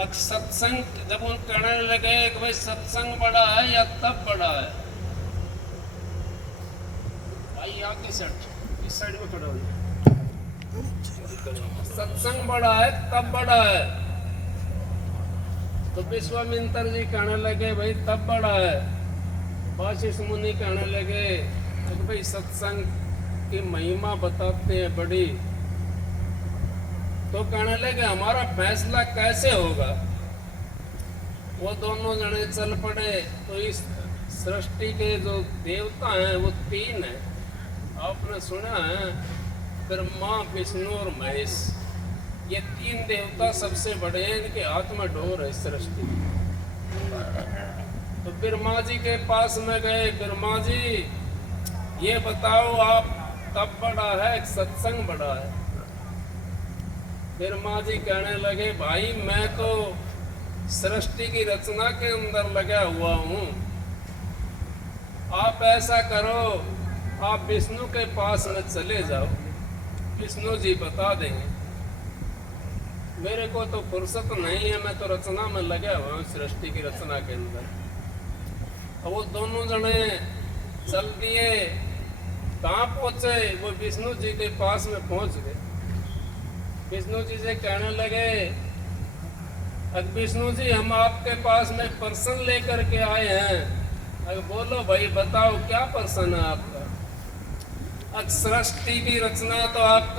अब सत्संग जब उन कहने लगे कि भाई सत्संग बड़ा है या तप बड़ा है, भाई आगे सेट इस साइड में खड़ा हो जाए। सत्संग बड़ा है तब बड़ा है। तो विश्वामित्र जी कहने लगे भाई तब बड़ा है। वशिष्ठ मुनि कहने लगे कि भाई सत्संग की महिमा बताते हैं बड़ी। तो कहने लगे हमारा फैसला कैसे होगा। वो दोनों जने चल पड़े। तो इस सृष्टि के जो देवता हैं वो तीन हैं, आपने सुना है, ब्रह्मा विष्णु और महेश। ये तीन देवता सबसे बड़े हैं, इनके हाथ में डोर है सृष्टि। तो ब्रह्मा जी के पास में गए, ब्रह्मा जी ये बताओ आप तब बड़ा है सत्संग बड़ा है। ब्रह्मा जी कहने लगे भाई मैं तो सृष्टि की रचना के अंदर लगा हुआ हूँ। आप ऐसा करो, आप विष्णु के पास में चले जाओ, विष्णु जी बता देंगे। मेरे को तो फुर्सत नहीं है, मैं तो रचना में लगा हुआ हूँ सृष्टि की रचना के अंदर। अब वो दोनों जने चल दिए। कहाँ पहुंचे? वो विष्णु जी के पास में पहुंच गए। विष्णु जी से कहने लगे अब विष्णु जी हम आपके पास में प्रश्न लेकर के आए हैं। अब बोलो भाई बताओ क्या प्रश्न है आपका। सृष्टि की रचना तो आप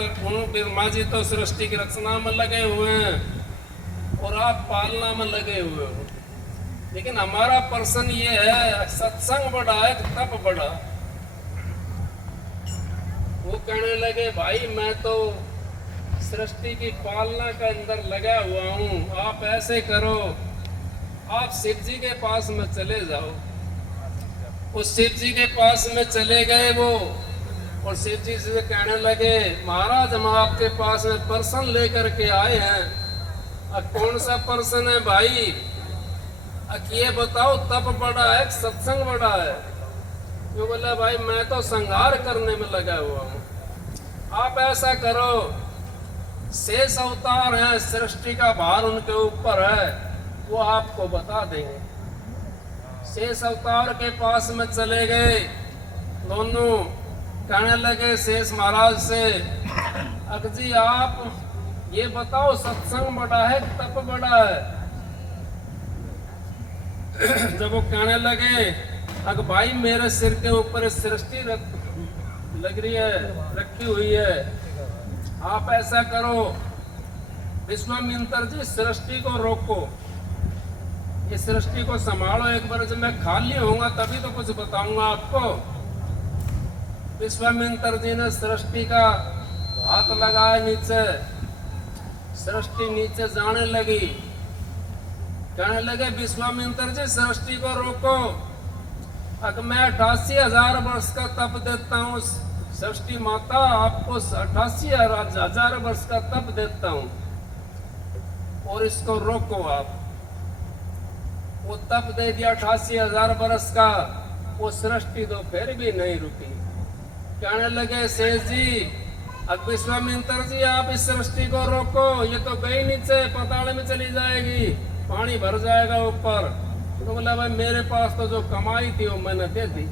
ब्रह्मा जी तो सृष्टि की रचना में लगे हुए हैं और आप पालना में लगे हुए हो। लेकिन हमारा प्रश्न ये है सत्संग बड़ा है तप बड़ा। वो कहने लगे भाई मैं तो सृष्टि की पालना के अंदर लगा हुआ हूँ। आप ऐसे करो, आप शिव जी के पास में चले जाओ। उस शिव जी के पास में चले गए वो, और शिव जी से कहने लगे महाराज हम आपके पास में प्रश्न लेकर के आए हैं। अब कौन सा प्रश्न है भाई? अब ये बताओ तप बड़ा है सत्संग बड़ा है? वो बोला भाई मैं तो संहार करने में लगा हुआ हूँ। आप ऐसा करो, शेष अवतार है, सृष्टि का भार उनके ऊपर है, वो आपको बता देंगे। शेष अवतार के पास में चले गए दोनों। कहने लगे शेष महाराज से अक जी आप ये बताओ सत्संग बड़ा है तप बड़ा है? जब वो कहने लगे अक भाई मेरे सिर के ऊपर सृष्टि लग रही है, रखी हुई है। आप ऐसा करो विश्वामित्र जी सृष्टि को रोको, ये सृष्टि को संभालो। एक बार जब मैं खाली होऊंगा तभी तो कुछ बताऊंगा आपको। विश्वामित्र जी ने सृष्टि का हाथ लगाया नीचे, सृष्टि नीचे जाने लगी। कहने लगे विश्वामित्र जी सृष्टि को रोको। अगर मैं 88,000 वर्ष का तप देता हूँ सृष्टि माता, आपको 88,000 वर्ष का तप देता हूँ और इसको रोको आप। वो तप दे दिया 88,000 वर्ष का, वो सृष्टि तो फिर भी नहीं रुकी। कहने लगे शेष जी अब विश्वामित्र जी आप इस सृष्टि को रोको, ये तो गई नीचे पाताल में चली जाएगी, पानी भर जाएगा ऊपर। तो बोला भाई मेरे पास तो जो कमाई थी वो मैंने दे दी।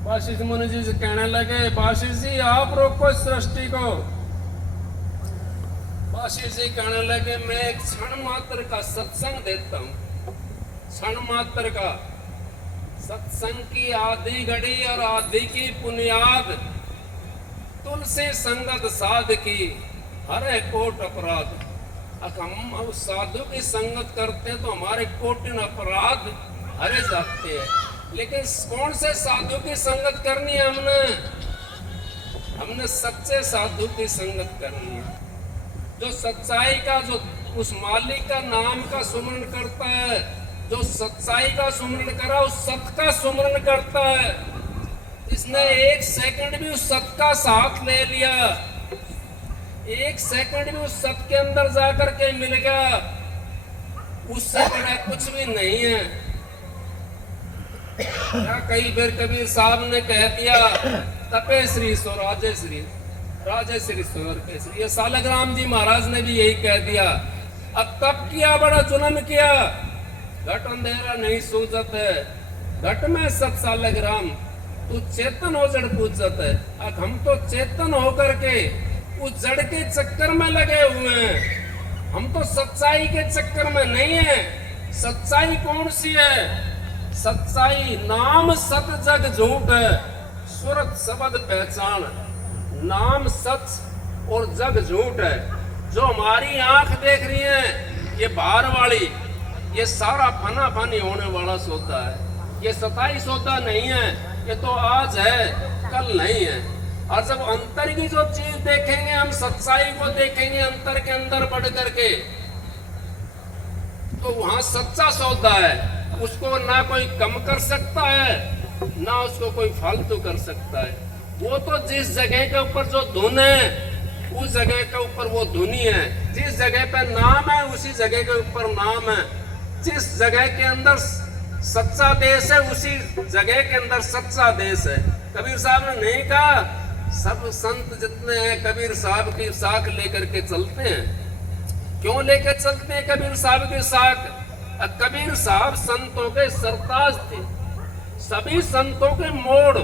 वशिष्ठ मुनि जी से कहने लगे वशिष्ठ जी आप रोको इस सृष्टि को। वशिष्ठ जी कहने लगे मैं एक क्षण मात्र का सत्संग देता हूँ, क्षण मात्र का। सत्संग की आधी घड़ी और आधी की पुनियाद, तुलसी संगत साध की हरे कोट अपराध। हम उस साधु की संगत करते हैं तो हमारे कोटिन अपराध हरे जाते हैं। लेकिन कौन से साधु की संगत करनी है? हमने सच्चे साधु की संगत करनी है, जो सच्चाई का, जो उस मालिक का नाम का सुमरण करता है, जो सच्चाई का सुमरण करा उस सत्य का सुमरण करता है। इसने एक सेकंड भी उस सत्य का साथ ले लिया, एक सेकंड भी उस सत्य के अंदर जाकर के मिल गया, उससे बड़ा कुछ भी नहीं है। कई बार कबीर साहब ने कह दिया तपे श्री सो राजे श्री, राजे श्री सोर के श्री। ये सालग्राम जी महाराज ने भी यही कह दिया अब कब किया बड़ा जुल्म किया, घट अंधेरा नहीं सूझत है, घट में 7 साल ग्राम, तू चेतन हो जड़ पूछत है। अब हम तो चेतन होकर के उस जड़ के चक्कर में लगे हुए हैं, हम तो सच्चाई के चक्कर में नहीं है। सच्चाई कौन सी है? सच्चाई नाम सत जग झूठ है, सूरत शब्द पहचान। नाम सच और जग झूठ है। जो हमारी आंख देख रही है ये बाहर वाली, ये सारा फना फनी होने वाला सौदा है, ये सताई सौदा नहीं है, ये तो आज है कल नहीं है। और जब अंतर की जो चीज देखेंगे, हम सच्चाई को देखेंगे अंतर के अंदर बढ़ करके, तो वहां सच्चा सौदा है, उसको ना कोई कम कर सकता है ना उसको कोई फालतू कर सकता है। वो तो जिस जगह के ऊपर जो धुन है उस जगह के ऊपर वो धुनी है, जिस जगह पे नाम है उसी जगह के ऊपर नाम है, जिस जगह के अंदर सच्चा देश है उसी जगह के अंदर सच्चा देश है। कबीर साहब ने नहीं कहा सब संत जितने हैं कबीर साहब की साख लेकर के चलते हैं। क्यों लेकर चलते हैं कबीर साहब की साख? कबीर साहब संतों के सरताज थे, सभी संतों के मोड़,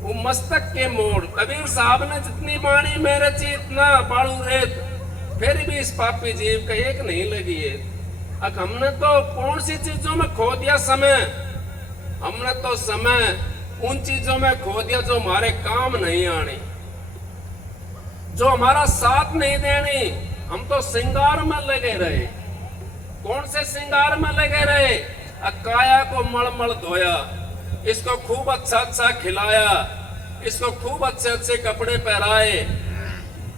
वो मस्तक के मोड़। कबीर साहब ने जितनी बाणी में रची इतना बाड़ू रेत, फिर भी इस पापी जीव का एक नहीं लगी है। अब हमने तो कौन सी चीजों में खो दिया समय, हमने तो समय उन चीजों में खो दिया जो हमारे काम नहीं आनी, जो हमारा साथ नहीं देनी। हम तो श्रृंगार में लगे रहे। कौन से श्रृंगार में लगे रहे? काया को मल धोया, इसको खूब अच्छा खिलाया, इसको खूब अच्छे कपड़े पहनाए,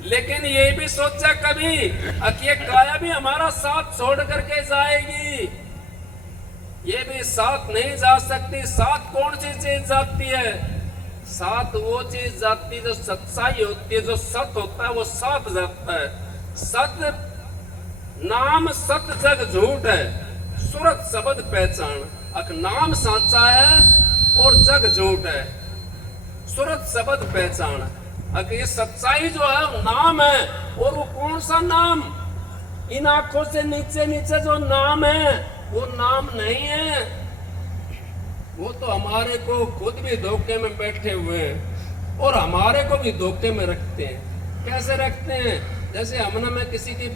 लेकिन ये भी सोचा कभी कि ये काया भी हमारा साथ छोड़ करके जाएगी? ये भी साथ नहीं जा सकती। साथ कौन सी चीज जाती है? साथ वो चीज जाती है जो सच्चाई होती है, जो सत होता है वो साथ जाता है। सत नाम सत जग झूठ है, सूरत शब्द पहचान। अक नाम साचा है और जग झूठ है, सूरत शब्द पहचान। अक ये सच्चाई जो है नाम है, और वो कौन सा नाम? इन आंखों से नीचे नीचे जो नाम है वो नाम नहीं है, वो तो हमारे को खुद भी धोखे में बैठे हुए हैं और हमारे को भी धोखे में रखते हैं। कैसे रखते हैं? जैसे हमने, मैं किसी की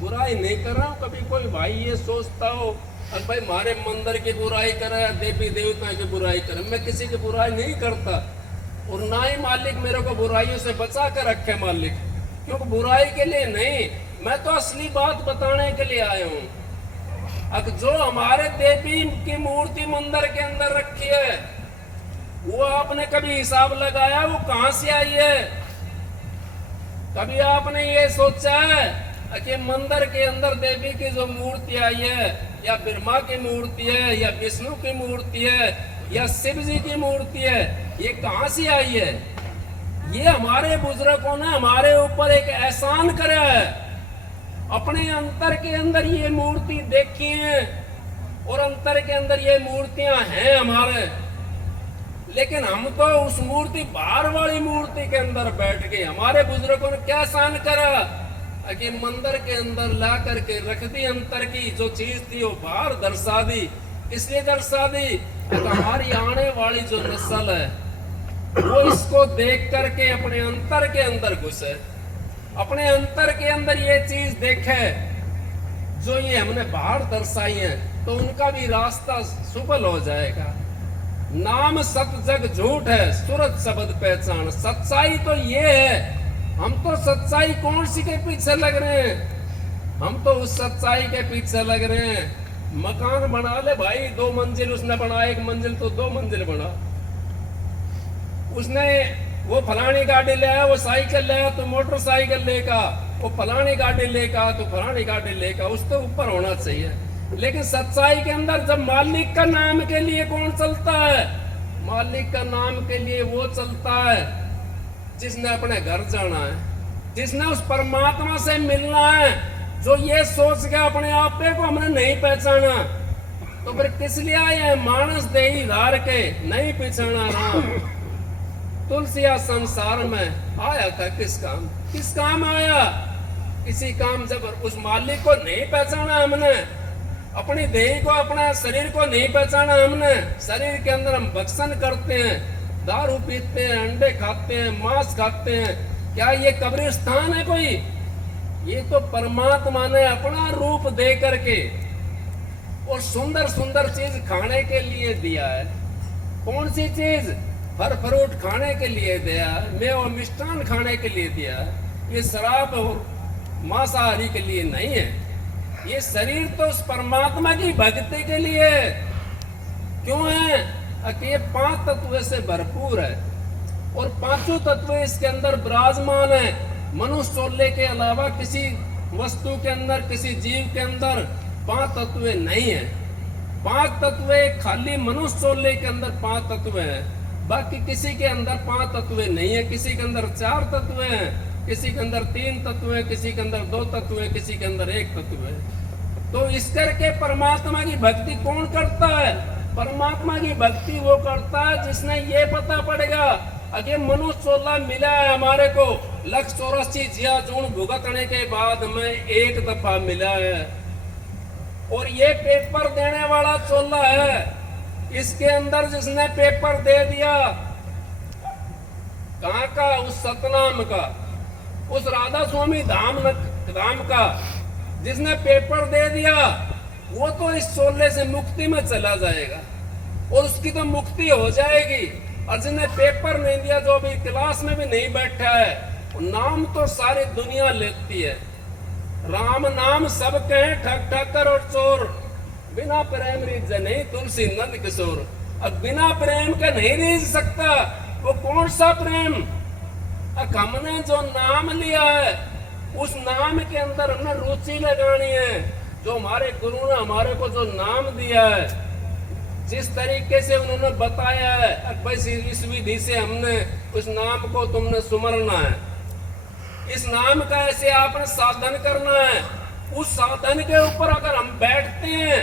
बुराई नहीं कर रहा हूँ, कभी कोई भाई ये सोचता हो और भाई हमारे मंदिर की बुराई करे, देवी देवता की बुराई करे। मैं किसी की बुराई नहीं करता और ना ही मालिक मेरे को बुराइयों से बचा कर रखे मालिक, क्योंकि बुराई के लिए नहीं, मैं तो असली बात बताने के लिए आया हूँ। अब जो हमारे देवी की मूर्ति मंदिर के अंदर रखी है, वो आपने कभी हिसाब लगाया वो कहां से आई है? कभी आपने ये सोचा है कि मंदिर के अंदर देवी की जो मूर्ति आई है, या ब्रह्मा की मूर्ति है, या विष्णु की मूर्ति है, या शिव जी की मूर्ति है, ये कहां से आई है? ये हमारे बुजुर्गों ने हमारे ऊपर एक एहसान करा है। अपने अंतर के अंदर ये मूर्ति देखी है और अंतर के अंदर ये मूर्तियां हैं हमारे, लेकिन हम तो उस मूर्ति बाहर वाली मूर्ति के अंदर बैठ गए। हमारे बुजुर्गों ने क्या एहसान करा कि मंदिर के अंदर ला करके रख दी, अंतर की जो चीज थी वो बाहर दर्शा दी। इसलिए दर्शा दी तो हमारी आने वाली जो नस्ल है वो इसको देख करके अपने अंतर के अंदर घुसे, अपने अंतर के अंदर ये चीज देखे जो ये हमने बाहर दर्शाई है, तो उनका भी रास्ता सुफल हो जाएगा। नाम सत जग झूठ है, सूरत शब्द पहचान। सच्चाई तो ये है, हम तो सच्चाई कौन सी के पीछे लग रहे हैं? हम तो उस सच्चाई के पीछे लग रहे हैं। मकान बना ले भाई, 2 मंजिल उसने बना, 1 मंजिल तो 2 मंजिल बना। उसने वो फलानी गाड़ी ले आया, वो साइकिल ले आया तो मोटरसाइकिल लेगा, वो फलानी गाड़ी लेगा तो फलानी गाड़ी लेगा, उसके ऊपर होना चाहिए। लेकिन सच्चाई के अंदर जब मालिक का नाम के लिए कौन चलता है? मालिक का नाम के लिए वो चलता है जिसने अपने घर जाना है, जिसने उस परमात्मा से मिलना है, जो ये सोच के अपने आप पे को हमने नहीं पहचाना, तो फिर किस लिए आए? मानस देही धार के नहीं पहचाना राम। तुलसिया संसार में आया था किस काम? किस काम आया? किसी काम जब उस मालिक को नहीं पहचाना हमने, अपनी देह को, अपना शरीर को नहीं पहचाना हमने, शरीर के अंदर हम भक्षण करते हैं, दारू पीते हैं, अंडे खाते हैं, मांस खाते हैं, क्या ये कब्रिस्तान है कोई? ये तो परमात्मा ने अपना रूप दे करके और सुंदर सुंदर चीज खाने के लिए दिया है। कौन सी चीज? फल फ्रूट खाने के लिए दिया, मेवा मिष्टान खाने के लिए दिया। ये शराब और मांसाहारी के लिए नहीं है। ये शरीर तो उस परमात्मा की भक्ति के लिए है। क्यों है? कि ये 5 तत्व से भरपूर है और पांचों तत्व इसके अंदर विराजमान है। मनुष्य सोले के अलावा किसी वस्तु के अंदर, किसी जीव के अंदर 5 तत्व नहीं है। 5 तत्व खाली मनुष्य सोले के अंदर 5 तत्व है, बाकी किसी के अंदर 5 तत्व नहीं है। किसी के अंदर 4 तत्व है, किसी के अंदर 3 तत्व है, किसी के अंदर 2 तत्व है, किसी के अंदर 1 तत्व है। तो इस करके परमात्मा की भक्ति कौन करता है? परमात्मा की भक्ति वो करता है जिसने ये पता पड़ेगा अगर मनुष्य सोला मिला है हमारे को, 184 जिया जून भुगतने के बाद में एक दफा मिला है और ये पेपर देने वाला चोला है। इसके अंदर जिसने पेपर दे दिया, कहाँ का? उस सतनाम का, उस राधा स्वामी धाम का जिसने पेपर दे दिया, वो तो इस चोले से मुक्ति में चला जाएगा और उसकी तो मुक्ति हो जाएगी। और जिसने पेपर नहीं दिया, जो अभी क्लास में भी नहीं बैठा है, नाम तो सारी दुनिया लेती है। राम नाम सब कहे ठग ठक्कर और चोर, बिना प्रेम रीझ नहीं तुलसी नंद किशोर। अब बिना प्रेम के नहीं रीझ सकता। वो कौन सा प्रेम? हमने जो नाम लिया है, उस नाम के अंदर हमने रुचि लगानी है। जो हमारे गुरु ने हमारे को जो नाम दिया है, जिस तरीके से उन्होंने बताया है, बस इस विधि से हमने उस नाम को तुमने सुमरना है। इस नाम का ऐसे आपने साधन करना है। उस साधन के ऊपर अगर हम बैठते हैं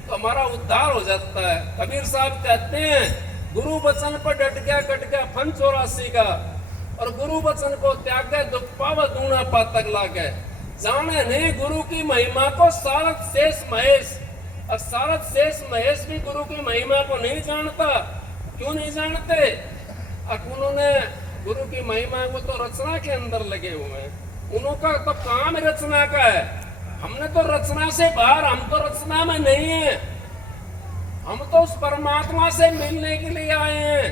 तो हमारा उद्धार हो जाता है। कबीर साहब कहते हैं, गुरु वचन पर डट गया कट गया फन 84 का, और गुरु वचन को त्याग गए दुख पावा दूना पातक लागे। जाने नहीं गुरु की महिमा को सारद शेष महेश। और सारद शेष महेश भी गुरु की महिमा को नहीं जानता। क्यों नहीं जानते? अब उन्होंने गुरु की महिमा को तो रचना के अंदर लगे हुए हैं। उनका तो काम रचना का है। हमने तो रचना से बाहर, हम तो रचना में नहीं है। हम तो उस परमात्मा से मिलने के लिए आए हैं।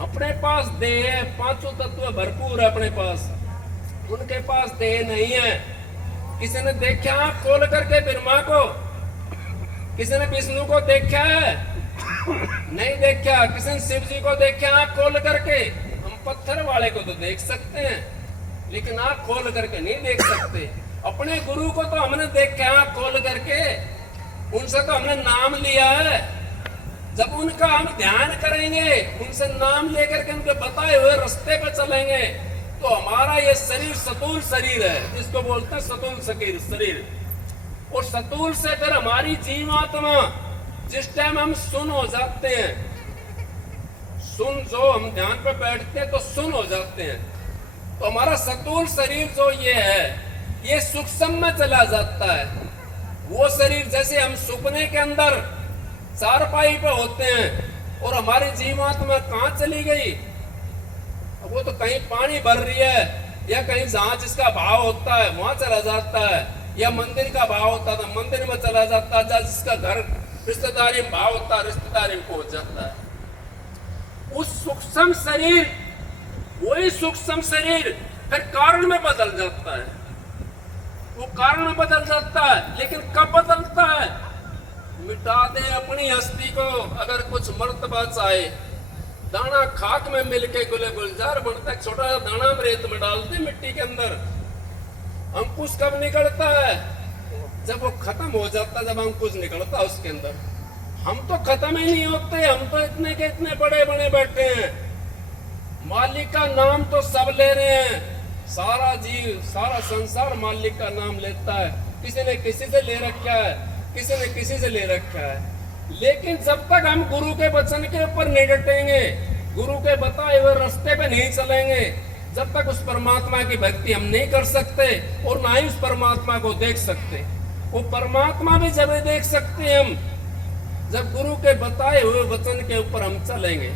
अपने पास देह है, 5 तत्व भरपूर है अपने पास, उनके पास देह नहीं है। किसी ने देखा आंख खोल करके ब्रह्मा को? किसी ने विष्णु को देखा है? नहीं देखा। किसी ने शिव जी को देखा आंख खोल करके? हम पत्थर वाले को तो देख सकते हैं, लेकिन आंख खोल करके नहीं देख सकते। अपने गुरु को तो हमने देखा आंख खोल करके, उनसे तो हमने नाम लिया है। जब उनका हम ध्यान करेंगे, उनसे नाम लेकर के उनके बताए हुए रास्ते पे चलेंगे, तो हमारा ये शरीर सतूल शरीर है, जिसको बोलते हैं सतूल शरीर। और सतूल से फिर हमारी जीवात्मा, जिस टाइम हम सुन हो जाते हैं, सुन जो हम ध्यान पे बैठते हैं तो सुन हो जाते हैं, तो हमारा सतूल शरीर जो ये है, ये सूक्ष्म में चला जाता है। वो शरीर जैसे हम सुपने के अंदर चारपाई पे होते हैं और हमारी जीवात्मा कहाँ चली गई? वो तो कहीं पानी भर रही है, या कहीं जहां जिसका भाव होता है वहां चला जाता है, या मंदिर का भाव होता था मंदिर में चला जाता है, जहाँ जिसका घर रिश्तेदारी में भाव होता है रिश्तेदारी में पहुंच जाता है। उस सूक्ष्म शरीर, वही सूक्ष्म शरीर फिर कारण में बदल जाता है। वो कारण में बदल जाता है, लेकिन कब बदलता है? मिटा दे अपनी हस्ती को अगर कुछ मर्तबा चाहे। दाना खाक में मिलके गुले गुलजार बनता है। छोटा सा दाना हम रेत में डालते मिट्टी के अंदर, अंकुश कब निकलता है? जब वो खत्म हो जाता है, जब अंकुश निकलता है उसके अंदर। हम तो खत्म ही नहीं होते, हम तो इतने के इतने बड़े बड़े बैठे हैं। मालिक का नाम तो सब ले रहे हैं, सारा जीव सारा संसार मालिक का नाम लेता है। किसी ने किसी से ले रखा है, किसी ने किसी से ले रखा है। लेकिन जब तक हम गुरु के वचन के ऊपर नहीं डटेंगे, गुरु के बताए हुए रास्ते पे नहीं चलेंगे, जब तक उस परमात्मा की भक्ति हम नहीं कर सकते और ना ही उस परमात्मा को देख सकते। वो परमात्मा भी जब देख सकते हैं हम जब गुरु के बताए हुए वचन के ऊपर हम चलेंगे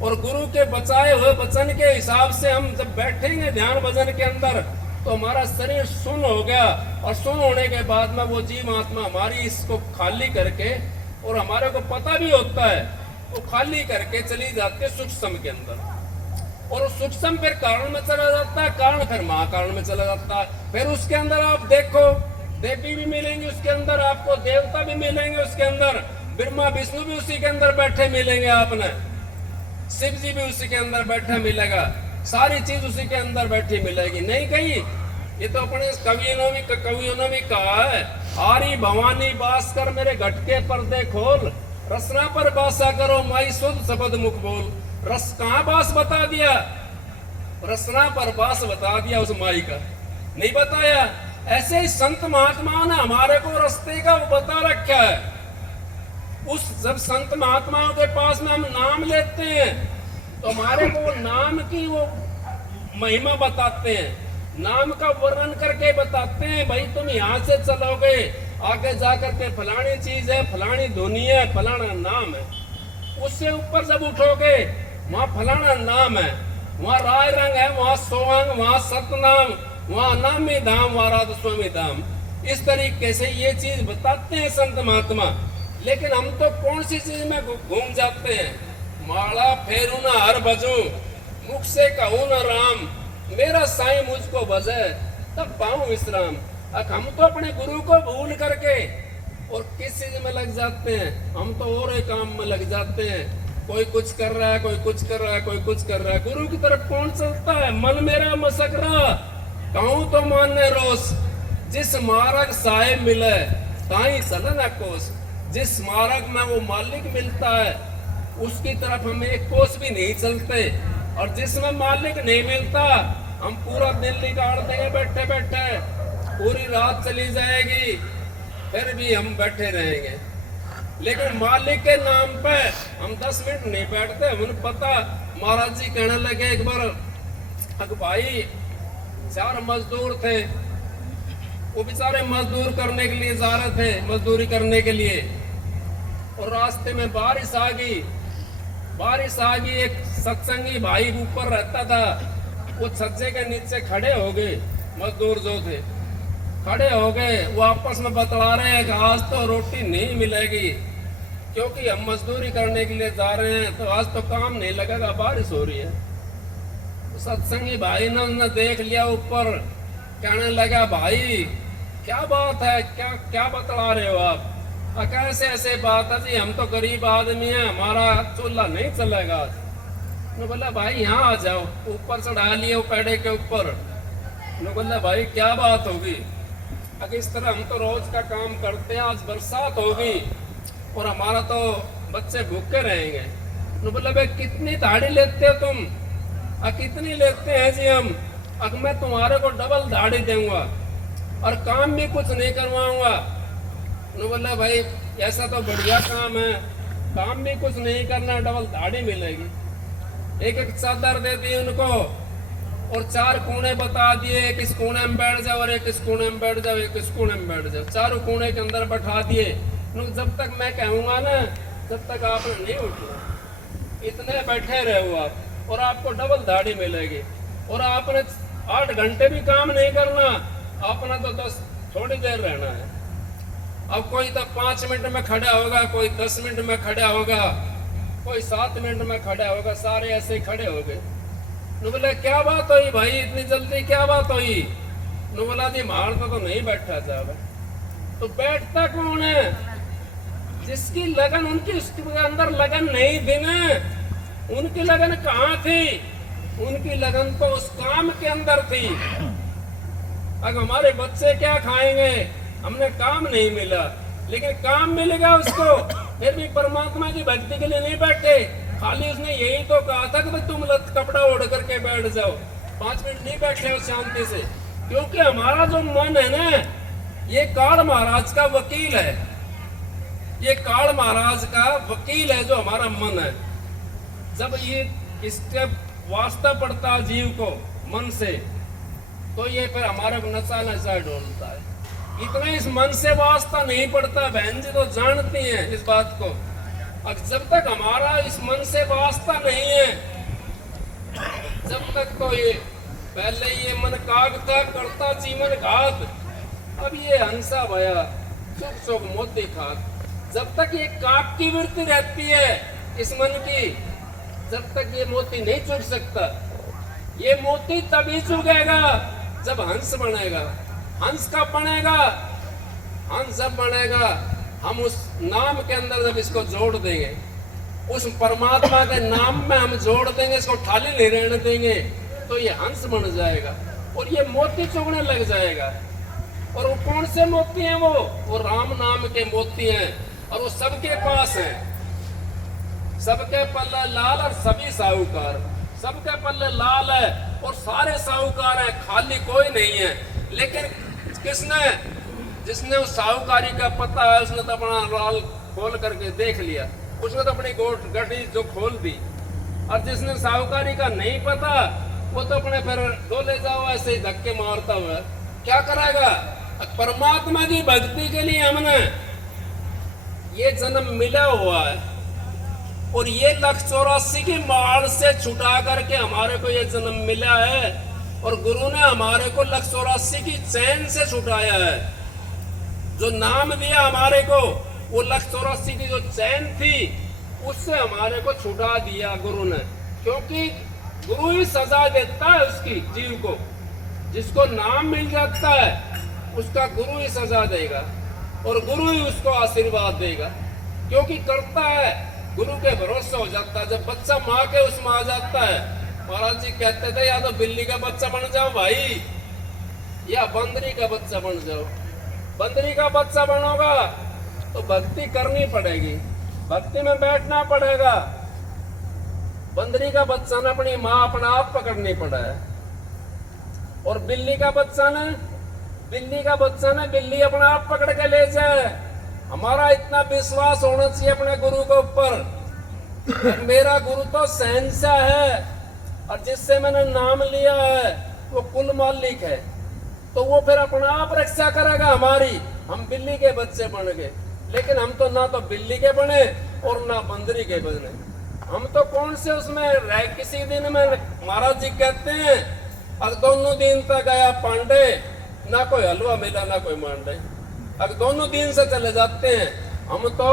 और गुरु के बचाए हुए वचन के हिसाब से हम जब बैठेंगे ध्यान भजन के अंदर तो हमारा शरीर सुन्न हो गया और सुन्न होने के बाद में वो जीव आत्मा हमारी इसको खाली करके और हमारे को पता भी होता है वो खाली करके चली जाती है सूक्ष्म के अंदर और सूक्ष्म फिर कारण में चला जाता है, कारण फिर महाकारण में चला जाता है। फिर उसके अंदर आप देखो देवी भी मिलेंगे उसके अंदर, आपको देवता भी मिलेंगे उसके अंदर, ब्रह्मा विष्णु भी उसी के अंदर बैठे मिलेंगे, आपने शिव जी भी उसी के अंदर बैठे मिलेगा, सारी चीज उसी के अंदर बैठी मिलेगी। नहीं कही ये तो अपने कवियों ने भी कहा है, आरी भवानी बास कर मेरे घटके पर्दे खोल, रसना पर बासा करो माई शुद्ध शब्द मुख बोल। रस कहाँ बास बता दिया, रसना पर बास बता दिया उस माई का, नहीं बताया। ऐसे ही संत महात्माओं ने हमारे को रास्ते का वो बता रखा है। उस जब संत महात्माओं के पास में हम नाम लेते हैं तो हमारे को नाम की वो महिमा बताते हैं, नाम का वर्णन करके बताते हैं, भाई तुम यहाँ से चलोगे आगे जाकर के फलानी चीज है, फलानी धुनी है, फलाना नाम है। उससे ऊपर जब उठोगे वहाँ फलाना नाम है, वहाँ राय रंग है, वहाँ सोहंग, वहाँ सतनाम, वहाँ नामी धाम, वहाँ राधा स्वामी धाम। इस तरीके से ये चीज बताते हैं संत महात्मा। लेकिन हम तो कौन सी चीज में घूम जाते हैं, माला फेरू न हर बजू, मुख से कहूँ न राम, मेरा साईं मुझको बजे तब पाऊं विश्राम। अब हम तो अपने गुरु को भूल करके और किस चीज में लग जाते हैं, हम तो और एक काम में लग जाते हैं। कोई कुछ कर रहा है, कोई कुछ कर रहा है, कोई कुछ कर रहा है, गुरु की तरफ कौन चलता है। मन मेरा मसक रहा कहूँ तो मानने रोस, जिस मार्ग साहेब मिले ताई चलन कोस। जिस मार्ग में वो मालिक मिलता है उसकी तरफ हम एक कोस भी नहीं चलते, और जिसमें मालिक नहीं मिलता हम पूरा दिन निकाल देंगे बैठे बैठे, पूरी रात चली जाएगी फिर भी हम बैठे रहेंगे। लेकिन मालिक के नाम पे हम 10 मिनट नहीं बैठते। मुझे पता महाराज जी कहने लगे एक बार, अग भाई 4 मजदूर थे, वो बेचारे मजदूर करने के लिए जा रहे थे, मजदूरी करने के लिए, और रास्ते में बारिश आ गई। एक सत्संगी भाई ऊपर रहता था, वो छज्जे के नीचे खड़े हो गए, मजदूर जो थे खड़े हो गए, वो आपस में बतला रहे हैं कि आज तो रोटी नहीं मिलेगी क्योंकि हम मजदूरी करने के लिए जा रहे हैं, तो आज तो काम नहीं लगेगा, बारिश हो रही है। सत्संगी भाई ने उन्हें देख लिया ऊपर, कहने लगा भाई क्या बात है, क्या बतला रहे हो आप। कैसे ऐसे बात है जी, हम तो गरीब आदमी हैं, हमारा चूल्हा नहीं चलेगा। ने बोला भाई यहाँ आ जाओ, ऊपर चढ़ा लिए वो पेड़े के ऊपर। ने बोला भाई क्या बात होगी, अगर इस तरह हम तो रोज का काम करते हैं, आज बरसात होगी और हमारा तो बच्चे भूखे रहेंगे। ने बोला भाई कितनी दाढ़ी लेते हो तुम। कितनी लेते हैं जी हम, अब मैं तुम्हारे को डबल दाढ़ी दूंगा और काम भी कुछ नहीं करवाऊंगा। उन्होंने बोला भाई ऐसा तो बढ़िया काम है, काम भी कुछ नहीं करना, डबल दाढ़ी मिलेगी। एक चादर दे दी उनको और 4 कोने बता दिए, एक इस कोने में बैठ जाओ और एक इस कोने में बैठ जाओ, एक इस कोने में बैठ जाओ, चारों कोने के अंदर बैठा दिए। जब तक मैं कहूँगा ना तब तक आपने नहीं उठना, इतने बैठे रहो आप और आपको डबल दाढ़ी मिलेगी। और आपने 8 घंटे भी काम नहीं करना, अपना तो 10 थोड़ी देर रहना है। अब कोई तो 5 मिनट में खड़ा होगा, कोई 10 मिनट में खड़ा होगा, कोई 7 मिनट में खड़ा होगा, सारे ऐसे ही खड़े हो गए। नु बोला क्या बात हुई भाई, इतनी जल्दी क्या बात हुई। नु बोला जी मारता तो नहीं बैठा जाए। तो बैठता कौन है, जिसकी लगन उनकी उसके अंदर लगन नहीं थी ना। उनकी लगन कहाँ थी, उनकी लगन तो उस काम के अंदर थी। अब हमारे बच्चे क्या खाएंगे, हमने काम नहीं मिला, लेकिन काम मिलेगा उसको, फिर भी परमात्मा की भक्ति के लिए नहीं बैठे। खाली उसने यही तो कहा था कि तुम कपड़ा ओढ़ करके बैठ जाओ, 5 मिनट नहीं बैठे हो शांति से। क्योंकि हमारा जो मन है ना, ये काल महाराज का वकील है, ये काल महाराज का वकील है जो हमारा मन है। जब ये इसके वास्ता पड़ता जीव को, मन से, तो ये फिर हमारे को नचा नचा डोलता है। इतना इस मन से वास्ता नहीं पड़ता, बहन जी तो जानती हैं इस बात को। अब जब तक हमारा इस मन से वास्ता नहीं है, जब तक तो ये पहले ये मन कागता करता जीवन घात, अब ये हंसा भया चुप चुप मोती खात। जब तक ये काक की वृत्ति रहती है इस मन की, जब तक ये मोती नहीं चुग सकता। ये मोती तभी चुगेगा जब हंस बनेगा। हंस कब बनेगा? हंस जब बनेगा हम उस नाम के अंदर जब इसको जोड़ देंगे, उस परमात्मा के नाम में हम जोड़ देंगे, इसको खाली नहीं रहने देंगे, तो ये हंस बन जाएगा और ये मोती चुगने लग जाएगा। और वो कौन से मोती हैं? वो राम नाम के मोती हैं और वो सबके पास हैं। सबके पल्ले लाल और सभी साहूकार। सबके पल्ले लाल है और सारे साहूकार हैं, खाली कोई नहीं है। लेकिन किसने, जिसने उस साहूकारी का पता है, उसने तो अपना लाल खोल करके देख लिया, उसने तो अपनी गड्डी जो खोल दी। और जिसने साहूकारी का नहीं पता, वो तो अपने फिर डोले जाओ ऐसे ही धक्के मारता हुआ क्या करेगा? परमात्मा की भक्ति के लिए हमने ये जन्म मिला हुआ है और ये 184 की मार से छुटा करके हमारे को ये जन्म मिला है। और गुरु ने हमारे को 184 की चैन से छुटाया है। जो नाम दिया हमारे को, वो 184 की जो चैन थी उससे हमारे को छुटा दिया गुरु ने। क्योंकि गुरु ही सजा देता है उसकी जीव को। जिसको नाम मिल जाता है उसका गुरु ही सजा देगा और गुरु ही उसको आशीर्वाद देगा। क्योंकि करता है, गुरु के भरोसे हो जाता है। जब बच्चा माँ के उसमें आ जाता है, महाराज जी कहते थे या तो बिल्ली का बच्चा बन जाओ भाई, या बंदरी का बच्चा बन जाओ। बंदरी का बच्चा बनोगा तो भक्ति करनी पड़ेगी, भक्ति में बैठना पड़ेगा। बंदरी का बच्चा ने अपनी माँ अपना आप पकड़नी पड़ा है। और बिल्ली का बच्चा ने बिल्ली अपना आप पकड़ के ले जाए। हमारा इतना विश्वास होना चाहिए अपने गुरु के ऊपर। मेरा गुरु तो शहंशाह है और जिससे मैंने नाम लिया है वो कुल मालिक है, तो वो फिर अपना आप रक्षा करेगा हमारी। हम बिल्ली के बच्चे बन गए, लेकिन हम तो ना तो बिल्ली के बने और ना बंदरी के बने। हम तो कौन से उसमें रह। किसी दिन में महाराज जी कहते हैं, अब दोनों दिन तक गया पांडे, ना कोई हलवा मिला ना कोई मांडे। अब दोनों दिन से चले जाते हैं। हम तो